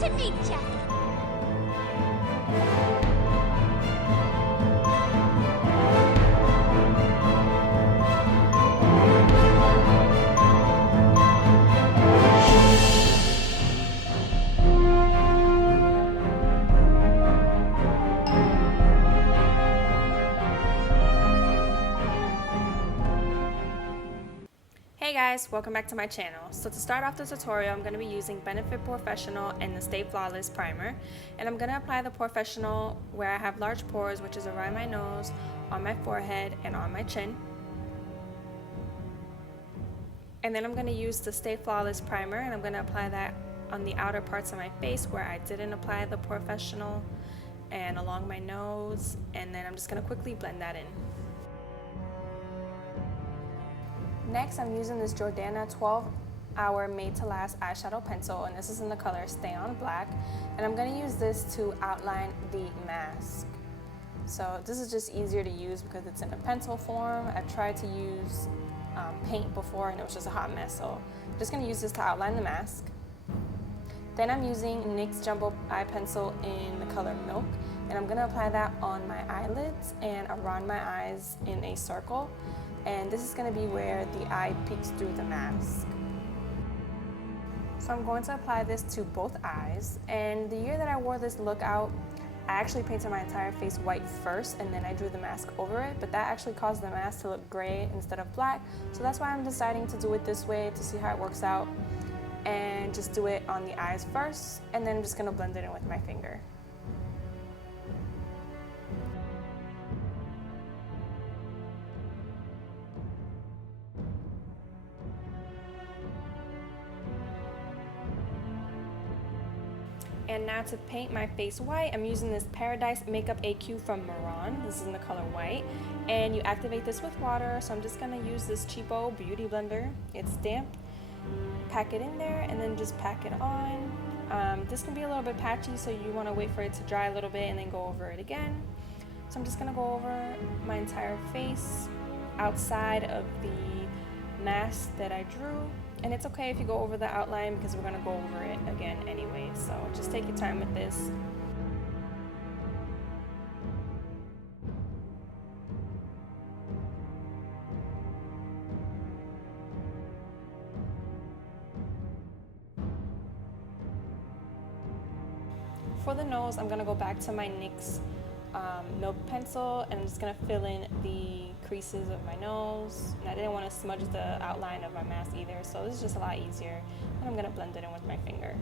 to meet ya. Hey guys, welcome back to my channel. So to start off the tutorial, I'm going to be using Benefit Professional and the Stay Flawless Primer. And I'm going to apply the Professional where I have large pores, which is around my nose, on my forehead, and on my chin. And then I'm going to use the Stay Flawless Primer, and I'm going to apply that on the outer parts of my face where I didn't apply the Professional, and along my nose. And then I'm just going to quickly blend that in. Next, I'm using this Jordana 12-hour Made to Last eyeshadow pencil, and this is in the color Stay On Black. And I'm going to use this to outline the mask. So this is just easier to use because it's in a pencil form. I've tried to use paint before and it was just a hot mess, so I'm just going to use this to outline the mask. Then I'm using NYX Jumbo Eye Pencil in the color Milk, and I'm going to apply that on my eyelids and around my eyes in a circle. And this is going to be where the eye peeks through the mask. So I'm going to apply this to both eyes. And the year that I wore this look out, I actually painted my entire face white first and then I drew the mask over it, but that actually caused the mask to look gray instead of black. So that's why I'm deciding to do it this way to see how it works out, and just do it on the eyes first, and then I'm just going to blend it in with my finger. And now to paint my face white, I'm using this Paradise Makeup AQ from Maron. This is in the color white. And you activate this with water, so I'm just going to use this cheapo beauty blender. It's damp. Pack it in there and then just pack it on. This can be a little bit patchy, so you want to wait for it to dry a little bit and then go over it again. So I'm just going to go over my entire face outside of the mask that I drew. And it's okay if you go over the outline because we're going to go over it again anyway, so just take your time with this. For the nose, I'm going to go back to my NYX Milk pencil, and I'm just going to fill in the creases of my nose. And I didn't want to smudge the outline of my mask either, so this is just a lot easier. And I'm going to blend it in with my finger.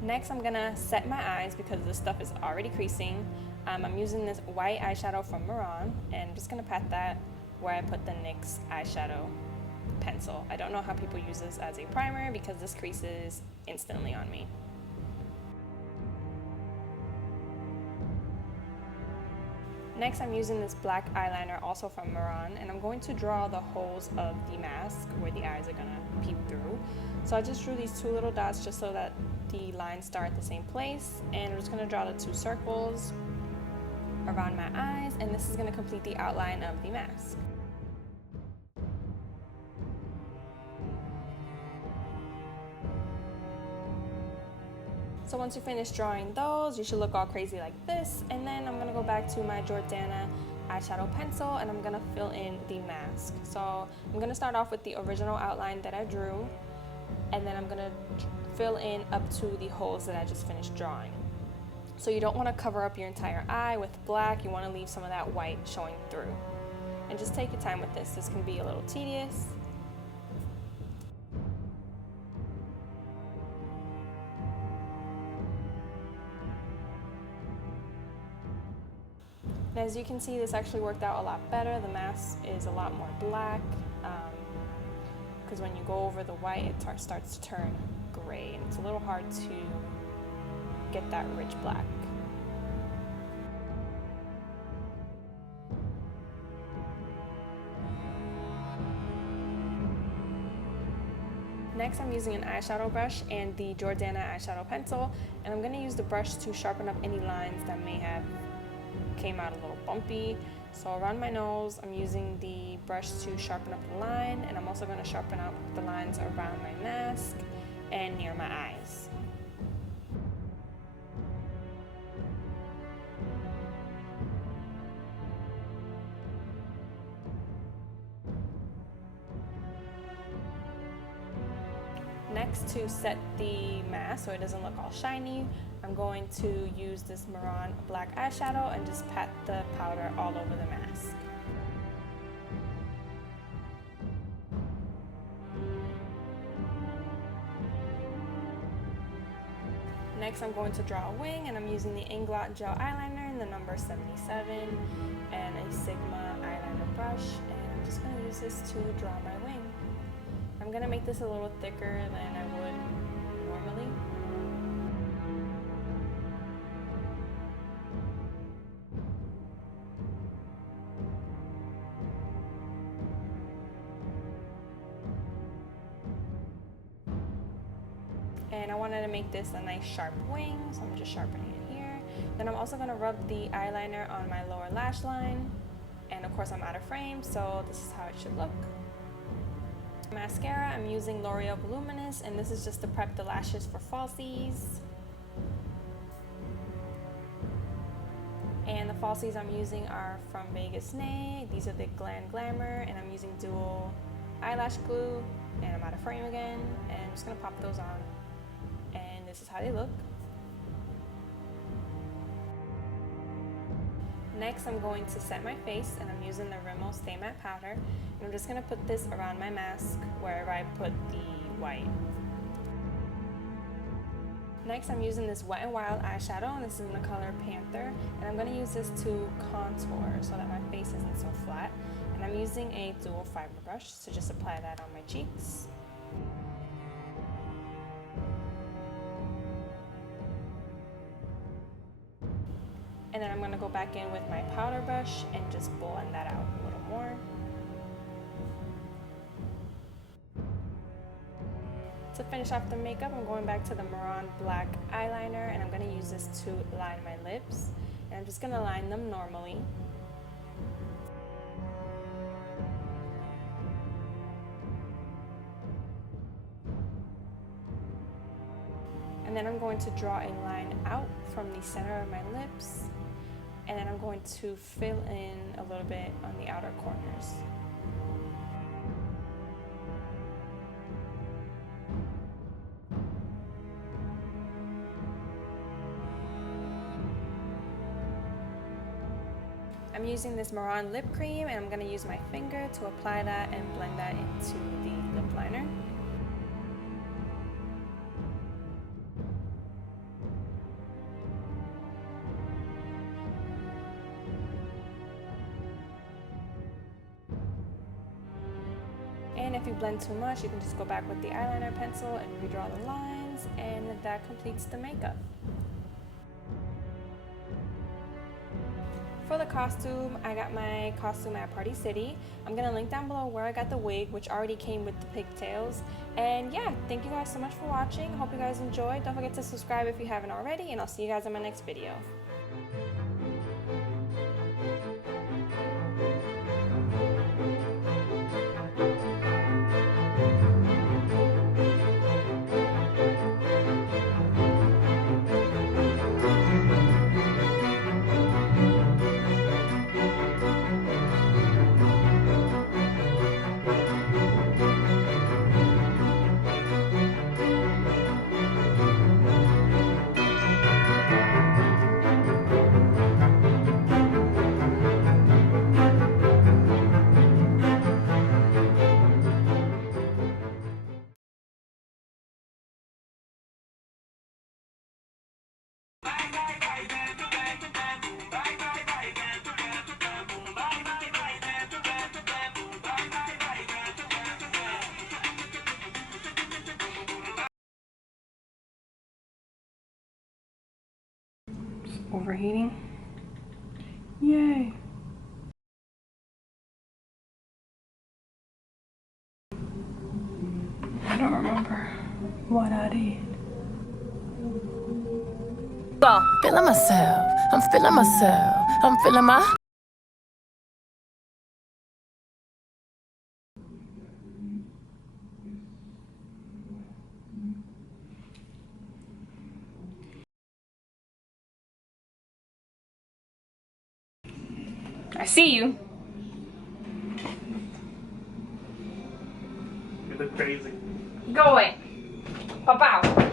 Next, I'm going to set my eyes because this stuff is already creasing. I'm using this white eyeshadow from Maron, and I'm just going to pat that where I put the NYX eyeshadow pencil. I don't know how people use this as a primer because this creases instantly on me. Next, I'm using this black eyeliner also from Maron, and I'm going to draw the holes of the mask where the eyes are going to peep through. So I just drew these two little dots just so that the lines start at the same place, and I'm just going to draw the two circles around my eyes, and this is going to complete the outline of the mask. So once you finish drawing those, you should look all crazy like this. And then I'm going to go back to my Jordana eyeshadow pencil and I'm going to fill in the mask. So I'm going to start off with the original outline that I drew, and then I'm going to fill in up to the holes that I just finished drawing. So you don't want to cover up your entire eye with black. You want to leave some of that white showing through. And just take your time with this. This can be a little tedious. And as you can see, this actually worked out a lot better. The mask is a lot more black because when you go over the white, it starts to turn gray, and it's a little hard to get that rich black. Next, I'm using an eyeshadow brush and the Jordana eyeshadow pencil, and I'm going to use the brush to sharpen up any lines that may have came out a little bumpy. So around my nose, I'm using the brush to sharpen up the line, and I'm also going to sharpen up the lines around my mask and near my eyes. Next, to set the mask so it doesn't look all shiny, I'm going to use this Maroon black eyeshadow and just pat the powder all over the mask. Next, I'm going to draw a wing, and I'm using the Inglot gel eyeliner in the number 77 and a Sigma eyeliner brush, and I'm just going to use this to draw my wing. I'm going to make this a little thicker than I would normally. And I wanted to make this a nice sharp wing, so I'm just sharpening it here. Then I'm also going to rub the eyeliner on my lower lash line. And of course I'm out of frame, so this is how it should look. Mascara, I'm using L'Oreal Voluminous, and this is just to prep the lashes for falsies. And the falsies I'm using are from Vegas Nay. These are the Glam Glamour, and I'm using dual eyelash glue, and I'm out of frame again, and I'm just going to pop those on. And this is how they look. Next, I'm going to set my face, and I'm using the Rimmel Stay Matte Powder, and I'm just going to put this around my mask wherever I put the white. Next, I'm using this Wet n Wild eyeshadow, and this is in the color Panther, and I'm going to use this to contour so that my face isn't so flat. And I'm using a dual fiber brush to just apply that on my cheeks. And then I'm going to go back in with my powder brush and just blend that out a little more. To finish off the makeup, I'm going back to the Maroon black eyeliner, and I'm going to use this to line my lips. And I'm just going to line them normally. And then I'm going to draw a line out from the center of my lips. And then I'm going to fill in a little bit on the outer corners. I'm using this Maroon lip cream, and I'm going to use my finger to apply that and blend that into the lip liner. And if you blend too much, you can just go back with the eyeliner pencil and redraw the lines, and that completes the makeup. For the costume, I got my costume at Party City. I'm going to link down below where I got the wig, which already came with the pigtails. And yeah, thank you guys so much for watching. Hope you guys enjoyed. Don't forget to subscribe if you haven't already, and I'll see you guys in my next video. Overheating? Yay! I don't remember what I did. Feeling myself, I'm feeling myself, I'm feeling my I see you. You look crazy. Go away. Pop out.